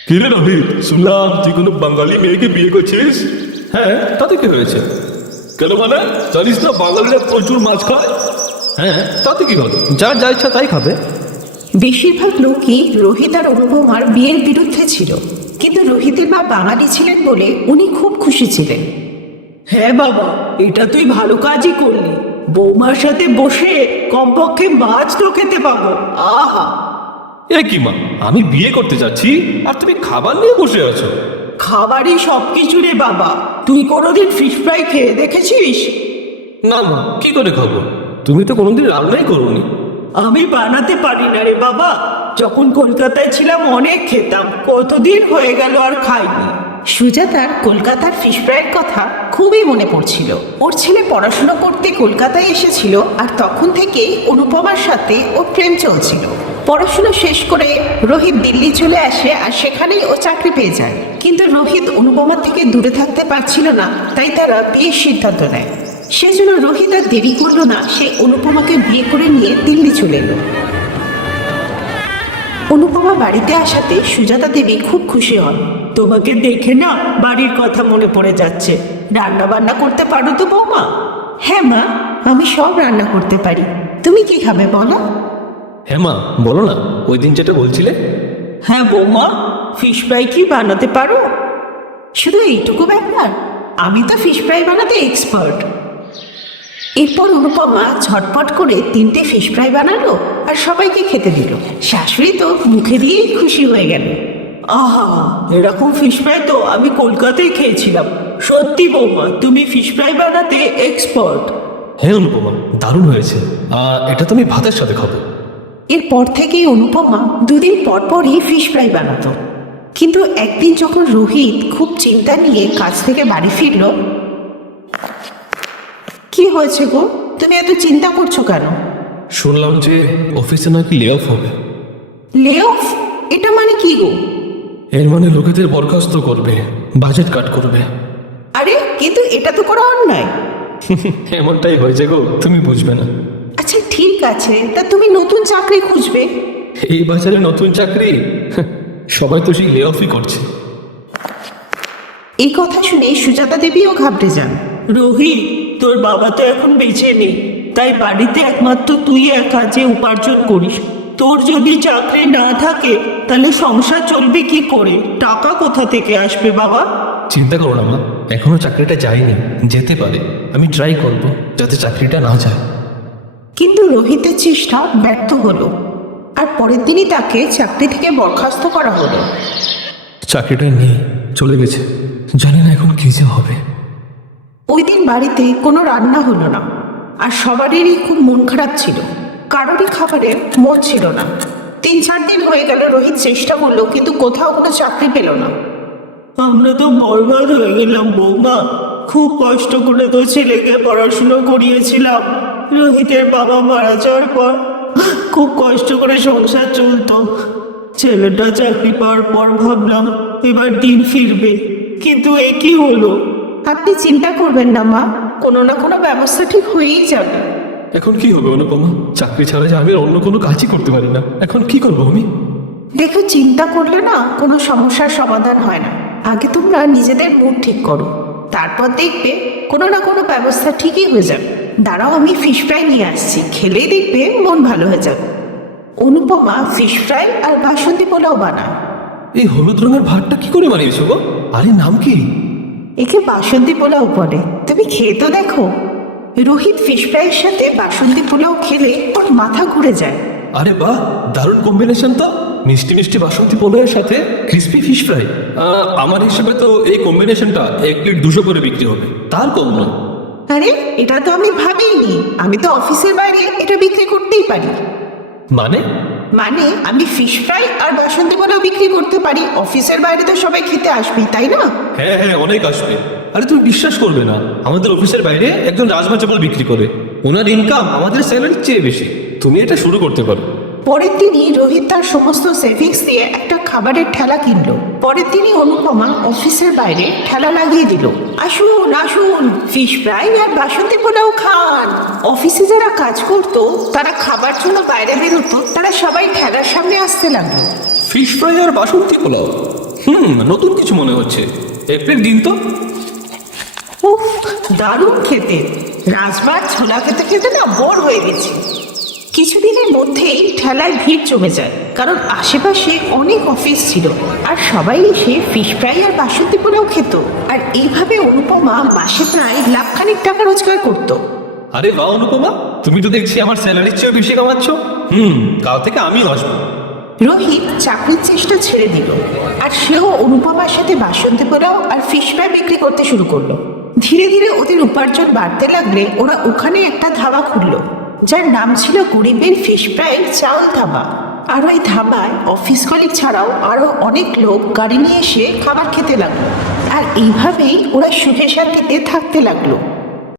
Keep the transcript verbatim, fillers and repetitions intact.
কিরে রোহিত, শুনলাম তুই কোনো বাঙালি মেয়েকে বিয়ে করছিস? হ্যাঁ, তাতে কি হয়েছে? কেন মানে জানিস না বাঙালিরা প্রচুর মাছ খায়? হ্যাঁ, তাতে কি হলো? যার যা ইচ্ছা তাই খাবে। বেশিরভাগ লোকই রোহিত আর অনুপমার বিয়ের বিরুদ্ধে ছিল, কিন্তু রোহিতের মা বাঙালি ছিলেন বলে উনি খুব খুশি ছিলেন। হ্যাঁ বাবা, এটা তুই ভালো কাজই করলি। বৌমার সাথে বসে কমপক্ষে মাছ তো খেতে পাবো। আহা, এ কি মা, আমি বিয়ে করতে যাচ্ছি আর তুমি খাবার নিয়ে বসে আছো? খাবারই সবকিছু রে বাবা। তুই কোনোদিন ফিশ ফ্রাই খেয়ে দেখেছিস? না মা, কি করে খাবো? তুমি তো কোনোদিন রান্নাই করোনি। আমি বানাতে পারি না রে বাবা। যখন কলকাতায় ছিলাম অনেক খেতাম, কতদিন হয়ে গেল আর খাইনি। সুজাতার কলকাতার ফিশ ফ্রাইয়ের কথা খুবই মনে পড়ছিল। ওর ছেলে পড়াশোনা করতে কলকাতায় এসেছিল, আর তখন থেকে অনুপমার সাথে ওর প্রেম চলছিল। পড়াশোনা শেষ করে রোহিত দিল্লি চলে আসে, আর সেখানেই ও চাকরি পেয়ে যায়। কিন্তু রোহিত অনুপমার থেকে দূরে থাকতে পারছিল না, তাই তারা বিয়ের সিদ্ধান্ত নেয়। সেজন্য রোহিত আর দেরি করলো না, সে অনুপমাকে বিয়ে করে নিয়ে দিল্লি চলে এলো। অনুপমা বাড়িতে আসাতে সুজাতা দেবী খুব খুশি হন। তোমাকে দেখে না বাড়ির কথা মনে পড়ে যাচ্ছে। রান্না বান্না করতে পারো তো বৌমা? হ্যাঁ মা, আমি সব রান্না করতে পারি। তুমি কি খাবে বলো? হ্যাঁ মা, বলো না, ওই দিন যেটা বলছিলে। হ্যাঁ বৌমা, ফিশ ফ্রাই কি বানাতে পারো? শুধু এইটুকু ব্যাপার? আমি তো ফিশ ফ্রাই বানাতে এক্সপার্ট। এরপর অনুপমা ঝটপট করে তিনটে ফিশ ফ্রাই বানালো আর সবাইকে খেতে দিল। শাশুড়ি তো মুখে দিয়েই খুশি হয়ে গেল। আহা, এরকম ফিশ ফ্রাই তো আমি কলকাতায় খেয়েছিলাম। সত্যি বৌমা, তুমি ফিশ ফ্রাই বানাতে এক্সপার্ট। হ্যাঁ অনুপমা, দারুণ হয়েছে। আর এটা তুমি ভাতের সাথে খাবো। এরপর থেকেই অনুপমা দুদিন পর পরই ফিশ ফ্রাই বানাতো। কিন্তু একদিন যখন রোহিত খুব চিন্তা নিয়ে কাজ থেকে বাড়ি ফিরল। কি হয়েছে গো, তুমি এত চিন্তা করছো কেন? শুনলাম যে অফিসে নাকি লে অফ হবে। লে অফ? এটা মানে কি গো? এর মানে লোকেদের বরখাস্ত করবে, বাজেট কাট করবে। আরে কিন্তু এটা তো করা অন্যায়। এমনটাই হয়েছে গো, তুমি বুঝবে না। আচ্ছা ঠিক আছে, তা তুমি নতুন চাকরি খুঁজবে। এই বাজারে নতুন চাকরি? সবাই তো সেই লে অফই করছে। এই কথা শুনে সুজাতা দেবীও ঘাবড়ে যান। রোহিত, তোর বাবা তো এখন বেঁচে নেই, তাই বাড়িতে একমাত্র তুই একা যে উপার্জন করিস। তোর যদি চাকরি না থাকে তাহলে সংসার চলবে কি করে? টাকা কোথা থেকে আসবে বাবা? চিন্তা করো না মা, এখনো চাকরিটা যায়নি, যেতে পারে। আমি ট্রাই করব যাতে চাকরিটা না যায়। কিন্তু রোহিতের চেষ্টা ব্যর্থ হলো, আর পরের দিনই তাকে চাকরি থেকে বরখাস্ত করা হলো। চাকরিটা নেই, চলে গেছে। জানি না এখন কি যে হবে। ওই দিন বাড়িতে কোনো রান্না হলো না, আর সবারই খুব মন খারাপ ছিল। কারোরই খাবারে মন ছিল না। তিন চার দিন হয়ে গেল রোহিত চেষ্টা করলো, কিন্তু কোথাও কোনো চাকরি পেল না। আমরা তো বরবাদ হয়ে গেলাম বৌমা। খুব কষ্ট করে তো ছেলেকে পড়াশুনো করিয়েছিলাম। রোহিতের বাবা মারা যাওয়ার পর খুব কষ্ট করে সংসার চলতো। ছেলেটা চাকরি পাওয়ার পর ভাবলাম এবার দিন ফিরবে, কিন্তু এ কি হলো? আপনি চিন্তা করবেন না মা, কোনো না কোনো ব্যবস্থা ঠিক হয়েই যাবে। এখন কি হবে অনুপমা? চাকরি ছাড়া যে আমি আর অন্য কোনো কাজই করতে পারি না। এখন কি করবো আমি? দেখো, চিন্তা করলে না কোনো সমস্যার সমাধান হয় না। আগে তোমরা নিজেদের মুড ঠিক করো, তারপর দেখবে কোনো না কোনো ব্যবস্থা ঠিকই হয়ে যাবে। দাঁড়াও, আমি ফিশ ফ্রাই নিয়ে আসছি, খেলেই দেখবে মন ভালো হয়ে যাবে। অনুপমা ফিশ ফ্রাই আর বাসন্তী পোলাও বানায়। এই হলুদ রঙের ভাতটা কি করে বানিয়েছো গো? আরে নাম কি? একে বাসন্তী পোলাও বলে, তুমি খেয়ে তো দেখো। রোহিত ফিশ ফ্রাইয়ের সাথে বাসন্তী পোলাও খেলে ওর মাথা ঘুরে যায়। আরে বাহ, দারুণ কম্বিনেশন তো। মিষ্টি মিষ্টি বাসন্তী পোলাওয়ের সাথে ক্রিসপি ফিশ ফ্রাই। আমার হিসেবে তো এই কম্বিনেশনটা এক প্লেট দুশো করে বিক্রি হবে, তার কম নয়। আরে এটা তো আমি ভাবিনি, আমি তো অফিসের বাইরে এটা বিক্রি করতেই পারি। মানে? মানে আমি ফিশ ফ্রাই আর বাসন্তী পোলাও বিক্রি করতে পারি, অফিসের বাইরে তো সবাই খেতে আসবে, তাই না? হ্যাঁ হ্যাঁ, অনেক আসবে। আরে তুমি বিশ্বাস করবে না, আমাদের অফিসের বাইরে একজন রাজমা চাবল বিক্রি করে। ওনার ইনকাম আমাদের স্যালারির চেয়ে বেশি। তুমি এটা শুরু করতে পারো। পরের দিনই রোহিত তার সমস্ত সেভিংস দিয়ে একটা খাবারের ঠেলা কিনলো। পরের দিনই অনুপমা অফিসের বাইরে ঠেলা লাগিয়ে দিল, আসুন আসুন ফিশ ফ্রাই আর বাসন্তী পোলাও খান। অফিসে যারা কাজ করতো তারা খাবার জন্য বাইরে বেরোতো, তারা সবাই ঠেলার সামনে আসতে লাগলো। ফিশ ফ্রাই আর বাসন্তী পোলাও? হুম নতুন কিছু মনে হচ্ছে। এক প্লেট দিন তো। উফ, দারুণ খেতে। রাজমার ছোলা খেতে খেতে না বড় হয়ে গেছি। কিছুদিনের মধ্যেই ঠেলায় ভিড় জমে যায়, কারণ আশেপাশে অনেক অফিস ছিল আর সবাই এসে ফিশ ফ্রাই আর বাসন্তী পোলাও খেত। আর এইভাবে অনুপমা মাসে প্রায় লাখখানিক টাকা রোজগার করত। আরে বাহ অনুপমা, তুমি তো দেখছি আমার স্যালারির চেয়েও বেশি কামাচ্ছ। হুম কাল থেকে আমিও আসবো। রোহিত চাকরির চেষ্টা ছেড়ে দিল আর সেও অনুপমার সাথে বাসন্তী পোলাও আর ফিশ ফ্রাই বিক্রি করতে শুরু করলো। ধীরে ধীরে ওদের উপার্জন বাড়তে লাগলে ওরা ওখানে একটা ধাবা খুললো, যার নাম ছিল গরিবের ফিশ ফ্রাই চাউল ধাবা। আর ওই ধাবায় অফিস কলিগ ছাড়াও আরো অনেক লোক গাড়ি নিয়ে এসে খাবার খেতে লাগলো। আর এইভাবেই ওরা সুখে শান্তিতে থাকতে লাগলো।